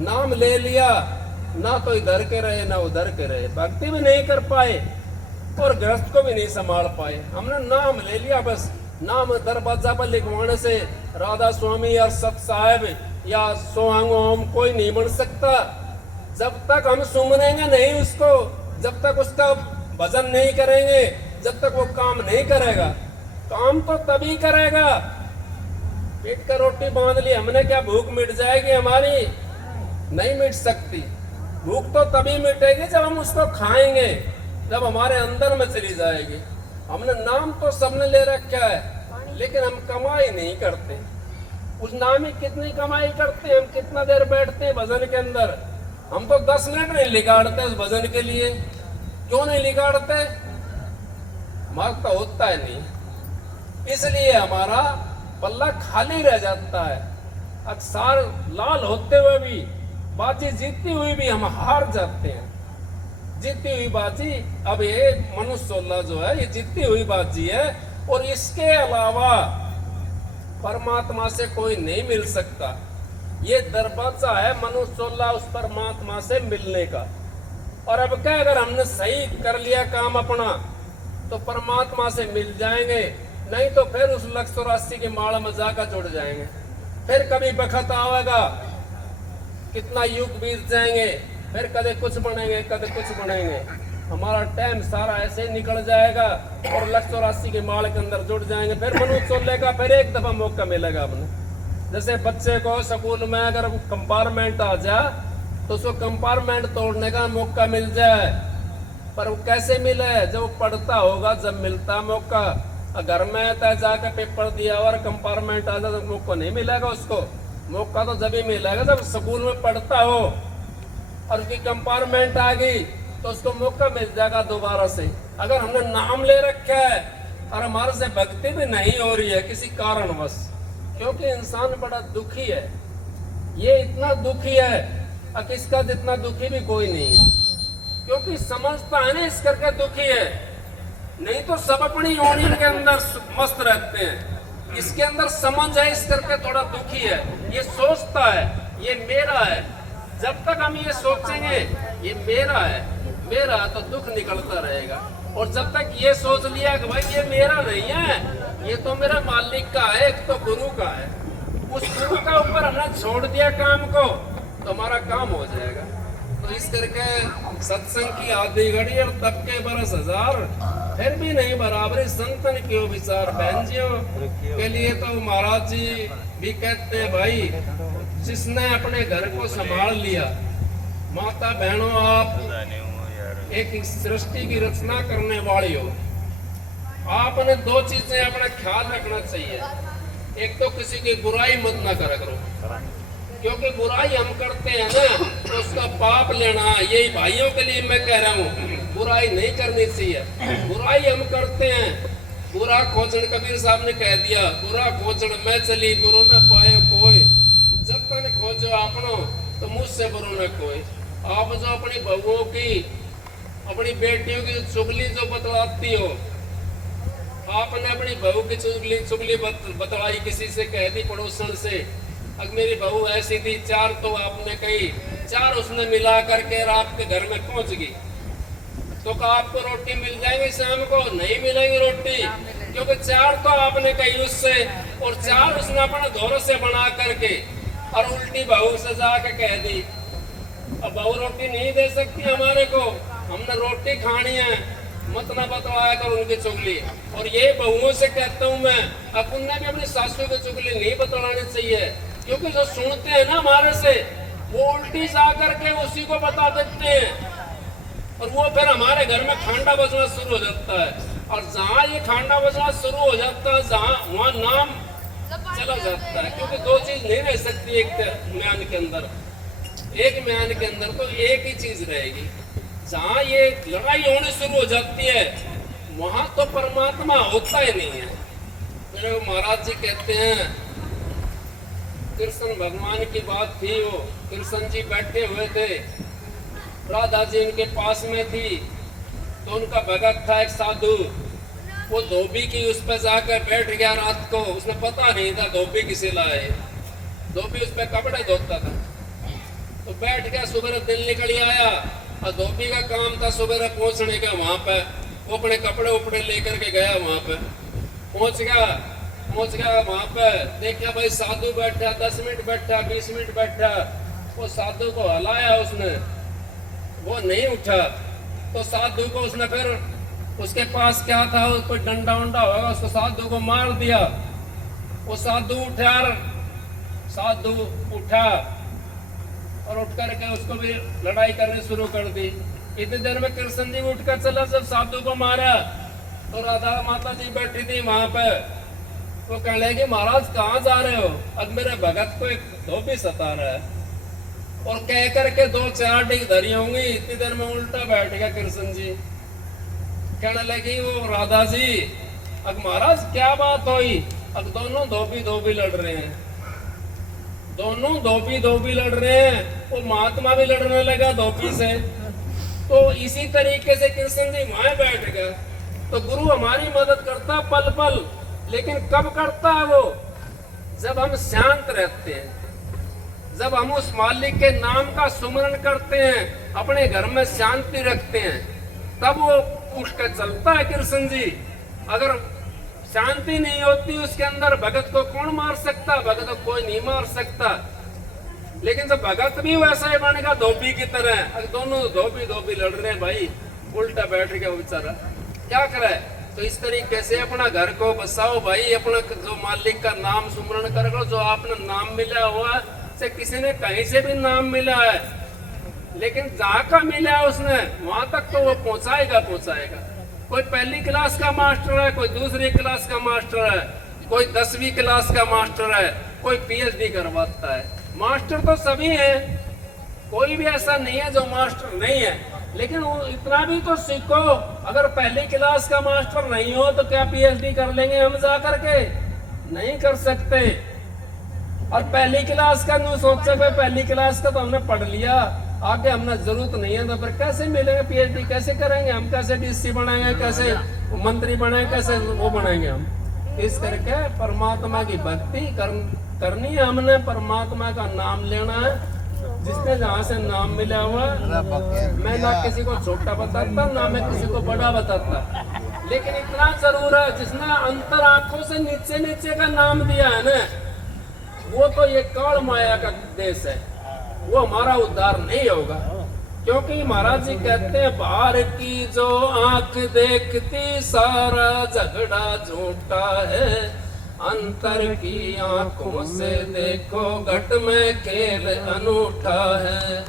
नाम ले लिया, ना तो इधर के रहे ना उधर के रहे, भक्ति भी नहीं कर पाए और गृहस्थ को भी नहीं संभाल पाए। हमने नाम ले लिया, बस नाम दरवाजा पर लिखवाने से राधा स्वामी या सत साहेब या सोहांग ओम कोई नहीं बन सकता। जब तक हम सुमरेंगे नहीं उसको, जब तक उसका भजन नहीं करेंगे, जब तक वो काम नहीं करेगा। काम तो तभी करेगा। पेट का रोटी बांध ली हमने, क्या भूख मिट जाएगी हमारी? नहीं मिट सकती। भूख तो तभी मिटेगी जब हम उसको खाएंगे, जब हमारे अंदर में चली जाएगी। हमने नाम तो सबने ले रखा है, लेकिन हम कमाई नहीं करते। उस नाम की कितनी कमाई करते हैं? हम कितना देर बैठते हैं भजन के अंदर? हम तो 10 मिनट नहीं लिगाड़ते उस भजन के लिए। क्यों नहीं लिगाड़ते? हमारा तो होता है नहीं, इसलिए हमारा पल्ला खाली रह जाता है। अक्सर लाल होते हुए भी, बाजी जीतती हुई भी हम हार जाते हैं। जीती हुई बाजी, अब ये मनुष्य जो है ये जीती हुई बाजी है और इसके अलावा परमात्मा से कोई नहीं मिल सकता। ये दरवाजा है मनुष्य उस परमात्मा से मिलने का। और अब क्या, अगर हमने सही कर लिया काम अपना तो परमात्मा से मिल जाएंगे, नहीं तो फिर उस 184 की माला में जाकर जुड़ जाएंगे। फिर कभी बखत आएगा, कितना युग बीत जाएंगे, फिर कदे कुछ बनेंगे कदे कुछ बनेंगे। हमारा टाइम सारा ऐसे ही निकल जाएगा और 184 के माल के अंदर जुड़ जाएंगे। फिर मनुष्य चोले का फिर एक दफा मौका मिलेगा अपने। जैसे बच्चे को स्कूल में अगर कंपार्टमेंट आ जाए तो उसको कंपार्टमेंट तोड़ने का मौका मिल जाए, पर वो कैसे मिले? जब पढ़ता होगा जब मिलता मौका। घर में तय जाकर पेपर दिया और कंपार्टमेंट आ जाए तो मौका नहीं मिलेगा उसको। मौका तो जब ही मिलेगा जब स्कूल में पढ़ता हो और उसकी कंपार्टमेंट आ गई तो उसको मौका मिल जाएगा दोबारा से। अगर हमने नाम ले रखा है और हमारे से भक्ति भी नहीं हो रही है किसी कारणवश, क्योंकि इंसान बड़ा दुखी है, ये इतना दुखी है कि इसका जितना दुखी भी कोई नहीं है, क्योंकि समझता है ना इस करके दुखी है, नहीं तो सब अपनी यूनियन के अंदर मस्त रहते हैं, इसके अंदर समझ है इस करके थोड़ा दुखी है, ये सोचता है ये मेरा है। जब तक हम ये सोचेंगे ये मेरा है तो दुख निकलता रहेगा, और जब तक ये सोच लिया कि भाई ये मेरा नहीं है, ये तो मेरा मालिक का है, एक तो गुरु का है, उस गुरु का ऊपर हमने छोड़ दिया काम को तो हमारा काम हो जाएगा। तो इस करके सत्संग की आधी घड़ी और तब के बरस हजार, फिर भी नहीं बराबरी संतन क्यों विचार बहनजियों के लिए। तो महाराज जी भी कहते हैं भाई जिसने अपने घर को संभाल लिया, माता बहनों आप एक सृष्टि की रचना करने वाली हो, आपने दो चीजें अपना ख्याल रखना चाहिए। एक तो किसी की बुराई मत ना करा करो, क्योंकि बुराई हम करते हैं ना तो उसका पाप लेना, यही भाइयों के लिए मैं कह रहा हूँ, बुराई नहीं करनी चाहिए। बुराई हम करते हैं, बुरा खोजन कबीर साहब ने कह दिया, बुरा खोजन मैं चली बुरो न पाए कोई, जब तक खोजो आपनो तो मुझसे बुरो न कोई। आप जो अपनी बहुओं की, अपनी बेटियों की चुगली जो बतलाती हो, आपने अपनी बहू की चुगली बतलाई, किसी से कह दी पड़ोसन से, अब मेरी बहू ऐसी थी, चार तो आपने कही, चार उसने मिला करके आपके घर में पहुंच गई, तो क्या आपको रोटी मिल जाएगी शाम को? नहीं मिलेगी रोटी, क्योंकि चार तो आपने कही उससे, और चार उसने अपने दौर से बना करके और उल्टी बहू से जाके कह दी। अब बहू रोटी नहीं दे सकती हमारे को, हमने रोटी खानी है, मत ना बतलाया कर उनकी चुगली। और ये बहुओं से कहता हूँ मैं, अपन ने भी अपनी सासू की चुगली नहीं बतलानी चाहिए, क्योंकि जो सुनते हैं ना हमारे से, वो उल्टी जा करके उसी को बता देते हैं, और वो फिर हमारे घर में खांडा बजना शुरू हो जाता है। और जहाँ ये खांडा बजना शुरू हो जाता है, जहाँ वहाँ नाम चला जाता है, क्योंकि दो चीज नहीं रह सकती एक म्यान के अंदर, एक म्यान के अंदर तो एक ही चीज रहेगी। जहाँ ये लड़ाई होनी शुरू हो जाती है, वहां तो परमात्मा होता ही नहीं है। मेरे महाराज जी कहते हैं, कृष्ण भगवान की बात थी, वो कृष्ण जी बैठे हुए थे, राधा जी उनके पास में थी, तो उनका भगत था एक साधु, वो धोबी की उस पर जाकर बैठ गया रात को, उसने पता नहीं था धोबी किसे लाए, धोबी उस पर कपड़े धोता था, तो बैठ गया। सुबह दिन निकल आया, और धोबी का काम था सुबह पहुंचने का वहां पे, वो अपने कपड़े उपड़े लेकर के गया, वहां पे पहुंच गया वहां पे, देखा भाई साधु बैठा, 10 मिनट बैठा, 20 मिनट बैठा, वो साधु को हलाया उसने, वो नहीं उठा, तो साधु को उसने फिर, उसके पास क्या था, कोई डंडा उंडा होगा, उसको साधु को मार दिया। वो साधु उठा और उठ करके उसको भी लड़ाई करनी शुरू कर दी। इतनी देर में कृष्ण जी उठकर चला, जब साधु को मारा तो राधा माता जी बैठी थी वहां पे, वो कहने लगे महाराज कहाँ जा रहे हो? अब मेरे भगत को एक धोबी सता रहा है, और कह करके 2-4 डिग धरी होंगी। इतनी देर में उल्टा बैठ गया कृष्ण जी, कहने लगी वो राधा जी, अब महाराज क्या बात हुई? अब दोनों धोबी लड़ रहे हैं, दोनों धोबी लड़ रहे हैं, वो महात्मा भी लड़ने लगा धोबी से। तो इसी तरीके से कृष्ण जी वहां बैठ गए। तो गुरु हमारी मदद करता पल पल, लेकिन कब करता है वो? जब हम शांत रहते हैं, जब हम उस मालिक के नाम का सुमरन करते हैं, अपने घर में शांति रखते हैं, तब वो उठकर चलता है कृष्ण जी। अगर शांति नहीं होती उसके अंदर, भगत को कौन मार सकता? भगत को कोई नहीं मार सकता। लेकिन जब भगत भी वैसा ही बनेगा धोबी की तरह, अगर दोनों धोबी लड़ रहे हैं भाई, उल्टा बैठ गया बेचारा, क्या करे? तो इस तरीके से अपना घर को बसाओ भाई, अपना जो मालिक का नाम सुमरण करो, जो आपने नाम मिला हुआ से, किसी ने कहीं से भी नाम मिला है, लेकिन जहाँ का मिला है उसने, वहां तक तो वो पहुंचाएगा। कोई पहली क्लास का मास्टर है, कोई दूसरी क्लास का मास्टर है, कोई 10वीं क्लास का मास्टर है, कोई PhD करवाता है। मास्टर तो सभी है, कोई भी ऐसा नहीं है जो मास्टर नहीं है। लेकिन वो इतना भी तो सीखो। अगर पहली क्लास का मास्टर नहीं हो तो क्या पीएचडी कर लेंगे हम जा करके? नहीं कर सकते। और पहली क्लास का न्यू सोचे भाई पहली क्लास का तो हमने पढ़ लिया, आगे हमने जरूरत नहीं है, तो फिर कैसे मिलेंगे पीएचडी? कैसे करेंगे हम? कैसे डीसी बनाएंगे? कैसे मंत्री बनाएंगे? कैसे वो बनाएंगे हम? इस करके परमात्मा की भक्ति करनी है हमने, परमात्मा का नाम लेना है। जिसने जहाँ से नाम मिला हुआ, मैं ना किसी को छोटा बताता ना मैं किसी को बड़ा बताता, लेकिन इतना जरूर है जिसने अंतर आंखों से नीचे नीचे का नाम दिया है ना, वो तो ये काल माया का देश है, वो हमारा उद्धार नहीं होगा। क्योंकि महाराज जी कहते हैं बाहर की जो आंख देखती सारा झगड़ा झूठा है, अंतर की आंखों से देखो घट में खेल अनूठा है।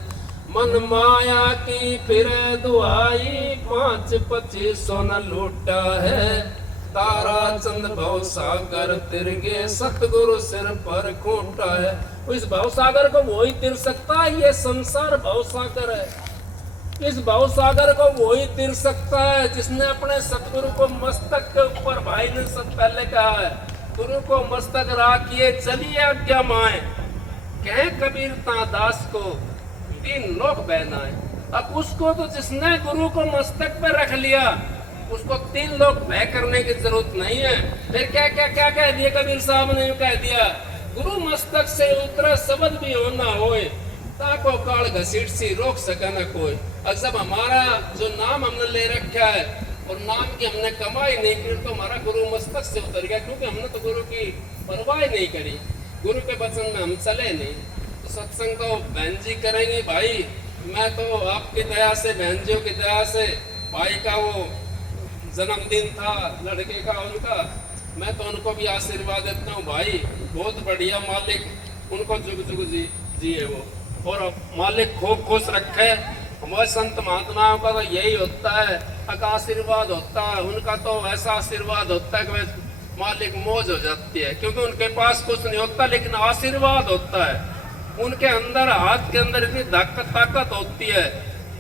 मन माया की फिर दुआई 5-25 सोना लूटा है, तारा चंद भव सागर तिरगे सतगुरु सिर पर खूंटा है। इस भव सागर को वही तिर सकता है, ये संसार भव सागर है। इस भव सागर को वही तिर सकता है जिसने अपने सतगुरु को मस्तक के ऊपर, भाई ने सब पहले कहा है, गुरु को मस्तक राखिए चलिए आज्ञा माए, कहे कबीर दास को 3 लोक बहनाए। अब उसको तो जिसने गुरु को मस्तक पे रख लिया उसको 3 लोग भय करने की जरूरत नहीं है। फिर क्या क्या क्या कह दिया कबीर साहब ने? कह दिया गुरु मस्तक से उतरा शब्द भी हो ना होए, ताको काल घसीट सी रोक सके न कोई। और जब हमारा जो नाम हमने ले रखा है और नाम की हमने कमाई नहीं की तो हमारा गुरु मस्तक से उतर गया, क्योंकि हमने तो गुरु की परवाह नहीं करी, गुरु के वचन में हम चले नहीं। तो सत्संग तो बहन जी करेंगे भाई, मैं तो आपकी दया से, बहन जी की दया से, भाई का वो जन्मदिन था लड़के का उनका, मैं तो उनको भी आशीर्वाद देता हूँ भाई, बहुत बढ़िया, मालिक उनको जुग जुग जिए वो, और मालिक खूब खुश रखे। हमारे संत महात्माओं का तो यही होता है, का आशीर्वाद होता है, उनका तो ऐसा आशीर्वाद होता है कि मालिक मौज हो जाती है, क्योंकि उनके पास कुछ नहीं होता लेकिन आशीर्वाद होता है। उनके अंदर, हाथ के अंदर इतनी ताकत होती है।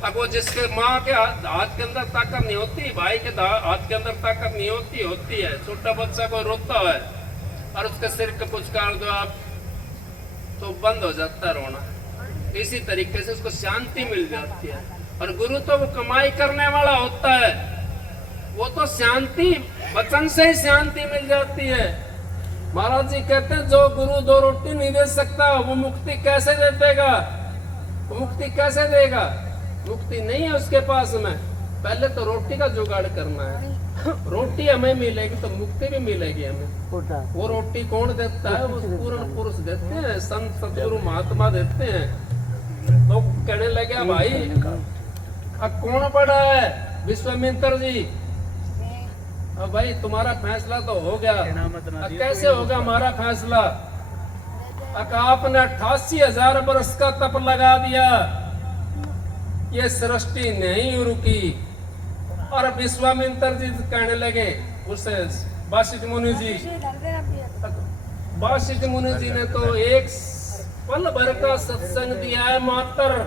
अब वो जिसके माँ के हाथ के अंदर ताकत नहीं होती, भाई के हाथ के अंदर ताकत नहीं होती है। छोटा बच्चा कोई रोता है और उसके सिर के पुचकार दो आप तो बंद हो जाता है रोना, इसी तरीके से उसको शांति मिल जाती है। और गुरु तो वो कमाई करने वाला होता है, वो तो शांति वचन से ही शांति मिल जाती है। महाराज जी कहते हैं जो गुरु 2 रोटी नहीं दे सकता वो मुक्ति कैसे दे देगा? वो मुक्ति कैसे देगा? मुक्ति नहीं है उसके पास में। पहले तो रोटी का जुगाड़ करना है, रोटी हमें मिलेगी तो मुक्ति भी मिलेगी हमें। वो रोटी कौन देता है? वो पूर्ण पुरुष देते हैं, संत सतगुरु महात्मा देते हैं। तो कहने लगे भाई अब कौन बड़ा है? विश्वामित्र जी। अब भाई तुम्हारा फैसला तो हो गया। कैसे होगा हमारा फैसला? आपने 88,000 वर्ष का तप लगा दिया, ये सृष्टि नहीं रुकी। और विश्वामित्र जी कहने लगे उसे वासिष्ठ मुनि जी, वासिष्ठ मुनि जी ने तो एक पल भर का सत्संग दिया है मात्र,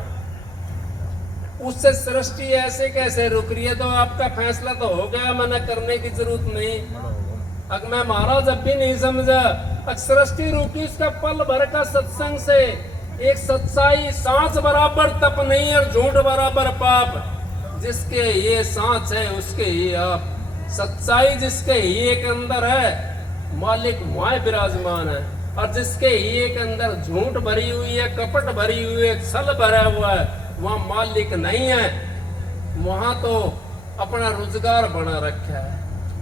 उससे सृष्टि ऐसे कैसे रुक रही है? तो आपका फैसला तो हो गया, मना करने की जरूरत नहीं। अगर मैं महाराज अब भी नहीं समझा, सृष्टि रुकी उसका पल भर का सत्संग से। एक सच्चाई सांस बराबर तप नहीं और झूठ बराबर पाप, जिसके ये सांस है उसके ये आप, सच्चाई जिसके ये के अंदर है मालिक वहां विराजमान है, और जिसके ये के अंदर झूठ भरी हुई है, कपट भरी हुई है, छल भरा हुआ है, वहां मालिक नहीं है। वहां तो अपना रोजगार बना रखा है,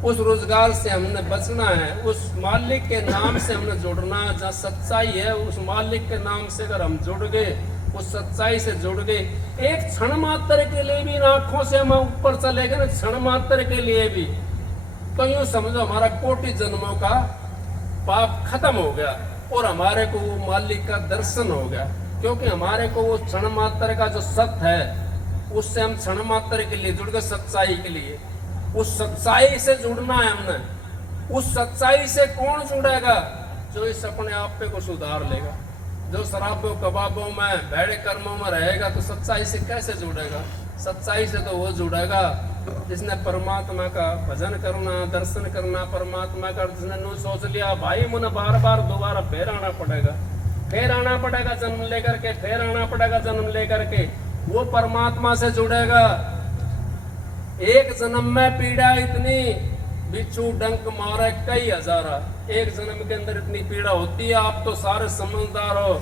उस रोजगार से हमने बचना है, उस मालिक के नाम से हमने जुड़ना है। जहाँ सच्चाई है उस मालिक के नाम से अगर हम जुड़ गए, उस सच्चाई से जुड़ गए, एक क्षण मात्र के लिए भी आंखों से हम ऊपर चले गए ना, क्षण मात्र के लिए भी, तो यूं समझो हमारा कोटि जन्मों का पाप खत्म हो गया और हमारे को वो मालिक का दर्शन हो गया। क्योंकि हमारे को वो क्षण मात्र का जो सत्य है उससे हम क्षण मात्र के लिए जुड़ गए, सच्चाई के लिए। उस सच्चाई से जुड़ना है हमने। उस सच्चाई से कौन जुड़ेगा? जो इस अपने आप पे को सुधार लेगा, जो शराबों कबाबों में भैड़े कर्मों में रहेगा तो सच्चाई से कैसे जुड़ेगा? सच्चाई से तो वो जुड़ेगा जिसने परमात्मा का भजन करना, दर्शन करना, परमात्मा का, जिसने नू सोच लिया भाई मुझे बार बार दोबारा फिर आना पड़ेगा, फिर आना पड़ेगा जन्म लेकर के, फिर आना पड़ेगा जन्म लेकर के, वो परमात्मा से जुड़ेगा। एक जन्म में पीड़ा इतनी, बिच्छू डंक मारे कई हजारा, एक जन्म के अंदर इतनी पीड़ा होती है। आप तो सारे समझदार हो,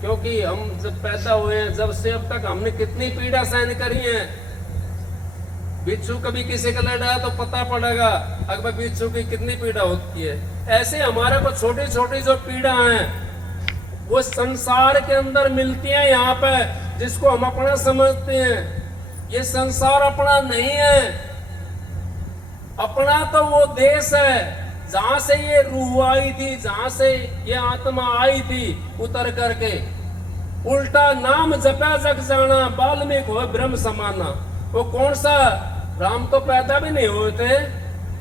क्योंकि हम जब पैदा हुए हैं, जब से अब तक हमने कितनी पीड़ा सहन करी है। बिच्छू कभी किसी का लड़ा तो पता पड़ेगा अगर बिच्छू की कितनी पीड़ा होती है। ऐसे हमारे को छोटी छोटी जो पीड़ा है वो संसार के अंदर मिलती है यहाँ पे, जिसको हम अपना समझते हैं। ये संसार अपना नहीं है, अपना तो वो देश है जहां से ये रूह आई थी, जहां से ये आत्मा आई थी उतर करके। उल्टा नाम जपा जग जाना, वाल्मीकि हो ब्रह्म समाना। वो कौन सा? राम तो पैदा भी नहीं हुए थे।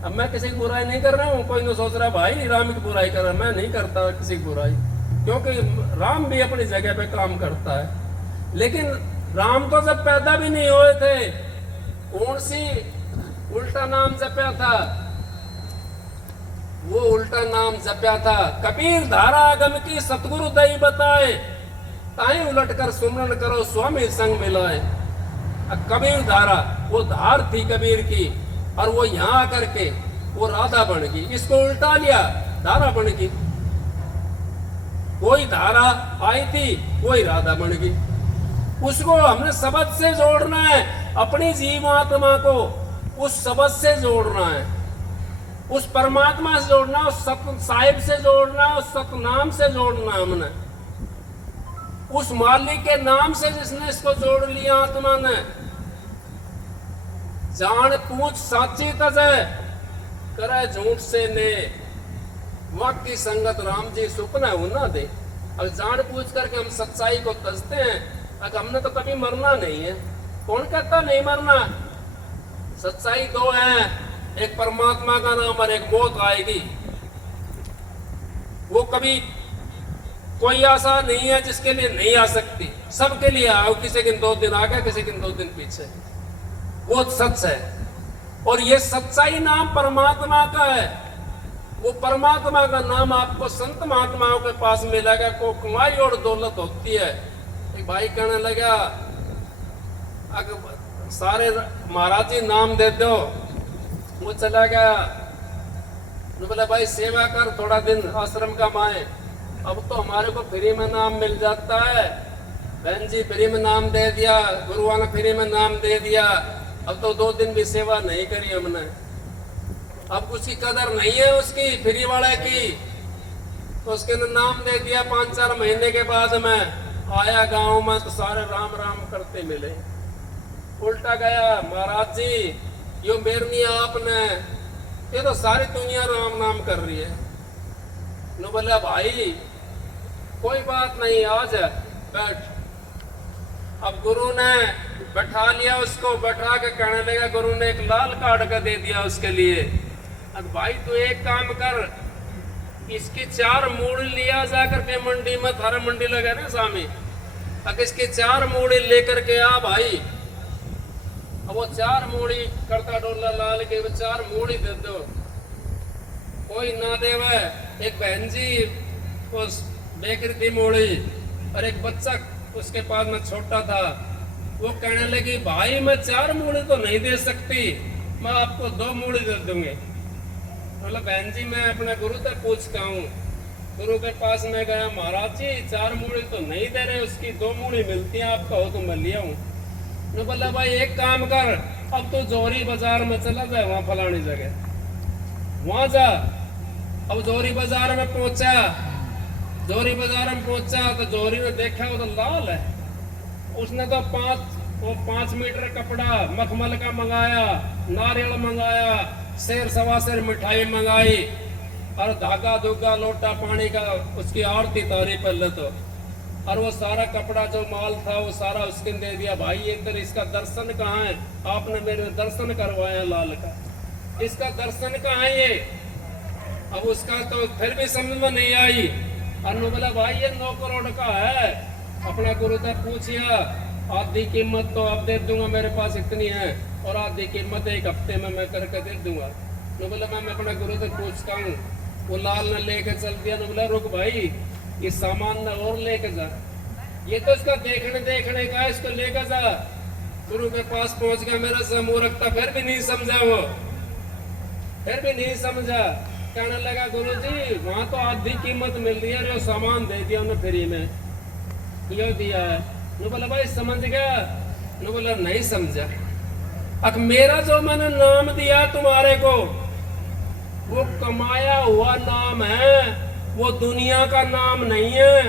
अब मैं किसी की बुराई नहीं कर रहा हूँ, कोई नहीं सोच रहा भाई राम की बुराई कर रहा, मैं नहीं करता किसी की बुराई, क्योंकि राम भी अपनी जगह पे काम करता है। लेकिन राम तो जब पैदा भी नहीं हुए थे, कौन सी उल्टा नाम जपया था? वो उल्टा नाम जपया था कबीर धारा आगम की सतगुरु दई बताए, ताई उलट कर सुमरन करो स्वामी संग मिलाए। कबीर धारा वो धार थी कबीर की, और वो यहाँ आकर के वो राधा बन गई। इसको उल्टा लिया, धारा बन गई। कोई धारा आई थी, कोई राधा बन गई। उसको हमने शब्द से जोड़ना है, अपनी जीवात्मा को उस शब्द से जोड़ना है, उस परमात्मा से जोड़ना, उस सत साहिब से जोड़ना, उस सतनाम से जोड़ना। हमने उस मालिक के नाम से जिसने इसको जोड़ लिया आत्मा ने। जान पूछ साची तजय करे झूठ से ने, वक्त की संगत राम जी सुपना होना दे। अब जान पूछ करके हम सच्चाई को तजते हैं, अगर हमने तो कभी मरना नहीं है। कौन कहता नहीं मरना? सच्चाई दो है, एक परमात्मा का नाम और एक मौत आएगी। वो कभी कोई आशा नहीं है जिसके लिए नहीं आ सकती, सबके लिए आओ। किसी के 2 दिन आगे, किसी के 2 दिन पीछे, वो सच है। और ये सच्चाई नाम परमात्मा का है। वो परमात्मा का नाम आपको संत महात्माओं के पास मिलेगा। को कमाई और दौलत होती है। एक भाई कहने लगा अगर सारे महाराज जी नाम दे दो, वो चला गया। बोला भाई सेवा कर, थोड़ा दिन आश्रम कमाए। अब तो हमारे को फ्री में नाम मिल जाता है। बहन जी फ्री में नाम दे दिया, गुरुआ ने फ्री में नाम दे दिया। अब तो 2 दिन भी सेवा नहीं करी हमने। अब उसकी कदर नहीं है उसकी फ्री वाले की, तो उसके ने नाम दे दिया। 5-4 महीने के बाद में आया गांव में तो सारे राम राम करते मिले। उल्टा गया, महाराज जी यो मेर नहीं आपने, ये तो सारी दुनिया राम नाम कर रही है। नो बोला भाई कोई बात नहीं, आज बैठ। अब गुरु ने बैठा लिया उसको, बैठा के कहने लगा, गुरु ने एक लाल कार्ड का दे दिया उसके लिए। अब भाई तू एक काम कर, इसकी 4 मूड़ी लिया जाकर के मंडी में, थारा मंडी लगा ना स्वामी, अब इसकी 4 मूड़ी लेकर के आ भाई। अब वो 4 मूड़ी करता डोला लाल के 4 मूड़ी दे दो। कोई ना देवे। एक बहन जी उस बेकरी थी मूड़ी, और एक बच्चा उसके पास में छोटा था। वो कहने लगी भाई मैं 4 मूड़ी तो नहीं दे सकती, मैं आपको 2 मूड़ी दे दूंगी। बोला बहन जी मैं अपने गुरु तक पूछता हूँ। गुरु के पास में गया, महाराज जी 4 मूड़ी तो नहीं दे रहे, उसकी 2 मूड़ी मिलती है, आप कहो तो मैं लिया हूँ। मैं बोला भाई एक काम कर, अब तो जोरी बाजार में चला जाए, वहां फलानी जगह वहां जा। अब जोरी बाजार में पहुंचा, जोरी बाजार में पहुंचा तो जोरी ने देखा वो तो लाल है। उसने तो 5 मीटर कपड़ा मखमल का मंगाया, नारियल मंगाया, शेर सवा शेर मिठाई मंगाई, और धागा धुगा लोटा पानी का उसकी आरती तारी पहले तो। और वो सारा कपड़ा जो माल था वो सारा उसके दे दिया। भाई ये तो इसका दर्शन कहाँ है? आपने मेरे दर्शन करवाया लाल का, इसका दर्शन कहाँ है ये? अब उसका तो फिर भी समझ में नहीं आई। अनु बोला भाई ये 9 करोड़ का है। अपना गुरु से पूछिया, आधी कीमत तो अब दे दूंगा, मेरे पास इतनी है, और आधी कीमत 1 हफ्ते में मैं करके दे दूंगा। नु बोला मैं अपना गुरु से पूछता हूँ। वो लाल ने लेके चल दिया। नु बोला रुक भाई, ये सामान न और लेके जा, ये तो इसका देखने का, इसको लेकर जा। गुरु के पास पहुंच गया, मेरा से मूर्ख था, फिर भी नहीं समझा वो, फिर भी नहीं समझा। कहने लगा गुरु जी वहां तो आधी कीमत मिल रही है, जो सामान दे दिया उन्हें फ्री में, क्यों दिया है? नु बोला भाई समझ गया? नु बोला नहीं समझा। अब मेरा जो मैंने नाम दिया तुम्हारे को, वो कमाया हुआ नाम है, वो दुनिया का नाम नहीं है।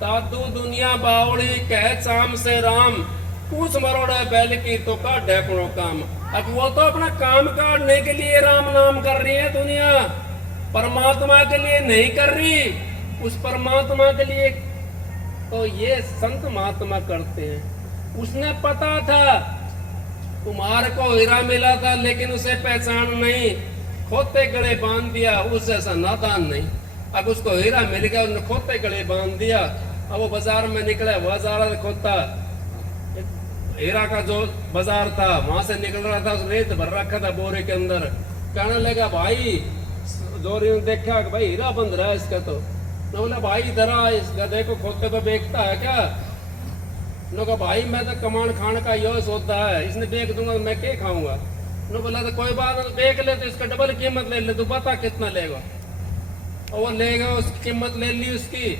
दादू दुनिया बावड़ी कह चाम से राम, पूछ मरोड़ा बैल की तो का ढेकड़ो काम। अब वो तो अपना काम काटने के लिए राम नाम कर रही है दुनिया, परमात्मा के लिए नहीं कर रही। उस परमात्मा के लिए तो ये संत महात्मा करते हैं। उसने पता था तुम्हारे को हीरा मिला था, लेकिन उसे पहचान नहीं, खोते गले बांध दिया। उस जैसा नादान नहीं। अब उसको हीरा मिल गया, उसने खोते गले बांध दिया। अब वो बाजार में निकला, बाजार खोता हीरा का जो बाजार था, वहां से निकल रहा था, रेत भर रखा था बोरे के अंदर। कहने लगा भाई, जोरी ने देखा कि भाई हीरा बंद रहा है इसका। तो बोला भाई इधर आ, इस गधे को खोते को बेचता है क्या? नो कहा भाई मैं तो कमान खान का यो सोचता है, इसने बेच दूंगा तो मैं क्या खाऊंगा? नो बोला तो कोई बात नहीं, बेच ले तो इसका डबल कीमत ले ले, तू बता कितना लेगा? और वो लेगा, उसकी कीमत ले ली उसकी।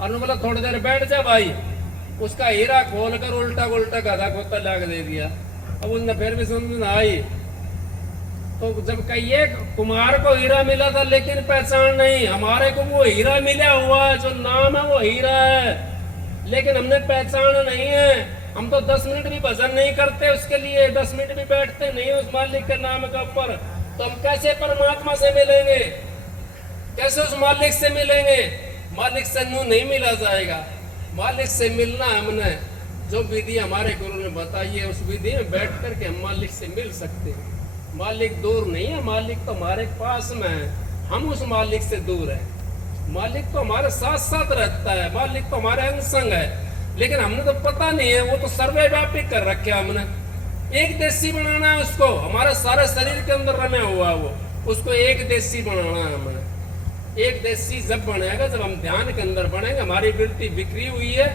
और बोला थोड़ी देर बैठ जा भाई, उसका हीरा खोल कर उल्टा गधा खोता लाके दे दिया। अब उसने फिर भी समझ ना आई। तो जब कहिए कुमार को हीरा मिला था लेकिन पहचान नहीं, हमारे को वो हीरा मिला हुआ है, जो नाम है वो हीरा है, लेकिन हमने पहचान नहीं है। हम तो 10 मिनट भी भजन नहीं करते उसके लिए, 10 मिनट भी बैठते नहीं उस मालिक के नाम के ऊपर। तो हम कैसे परमात्मा से मिलेंगे, कैसे उस मालिक से मिलेंगे? मालिक से नू नहीं मिला जाएगा। मालिक से मिलना हमने जो विधि हमारे गुरु ने बताई है, उस विधि में बैठ करके हम मालिक से मिल सकते हैं। मालिक दूर नहीं है, मालिक तो हमारे पास में है, हम उस मालिक से दूर है। मालिक तो हमारे साथ साथ रहता है, मालिक तो हमारे अंग है, लेकिन हमने तो पता नहीं है। वो तो सर्वव्यापी कर रखे हमने, एक देशी बनाना है उसको, हमारे सारे शरीर के अंदर रमे हुआ वो, उसको एक देशी बनाना है हमने। एक देशी जब बनेगा, जब हम ध्यान के अंदर बनेंगे, हमारी वृत्ति बिखरी हुई है,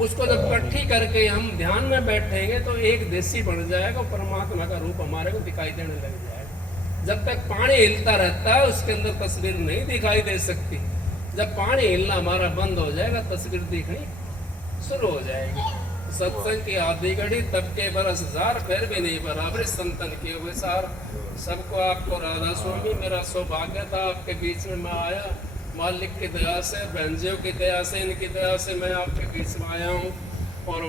उसको जब इकट्ठी करके हम ध्यान में बैठेंगे तो एक देशी बन जाएगा, परमात्मा का रूप हमारे को दिखाई देने लग जाएगा। जब तक पानी हिलता रहता है उसके अंदर तस्वीर नहीं दिखाई दे सकती। जब पानी हिलना हमारा बंद हो जाएगा, तस्वीर दिखनी शुरू हो जाएगी। सत्संग की आधी घड़ी तब के बरस हजार, फिर भी नहीं बराबर संतन के हुए सार। सबको आपको राधा स्वामी, मेरा सौभाग्य था आपके बीच में मैं आया, मालिक की दया से, बहनजियों की दया से, इनकी दया से मैं आपके बीच में आया हूँ। और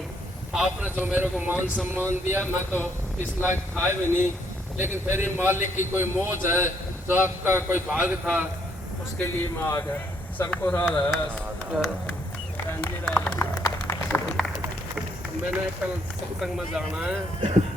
आपने जो मेरे को मान सम्मान दिया, मैं तो इस लायक था भी नहीं, लेकिन फिर ये मालिक की कोई मौज है, जो आपका कोई भाग था, उसके लिए मैं आ गया। सबको राधा मैंने कल सत्संग में जाना है।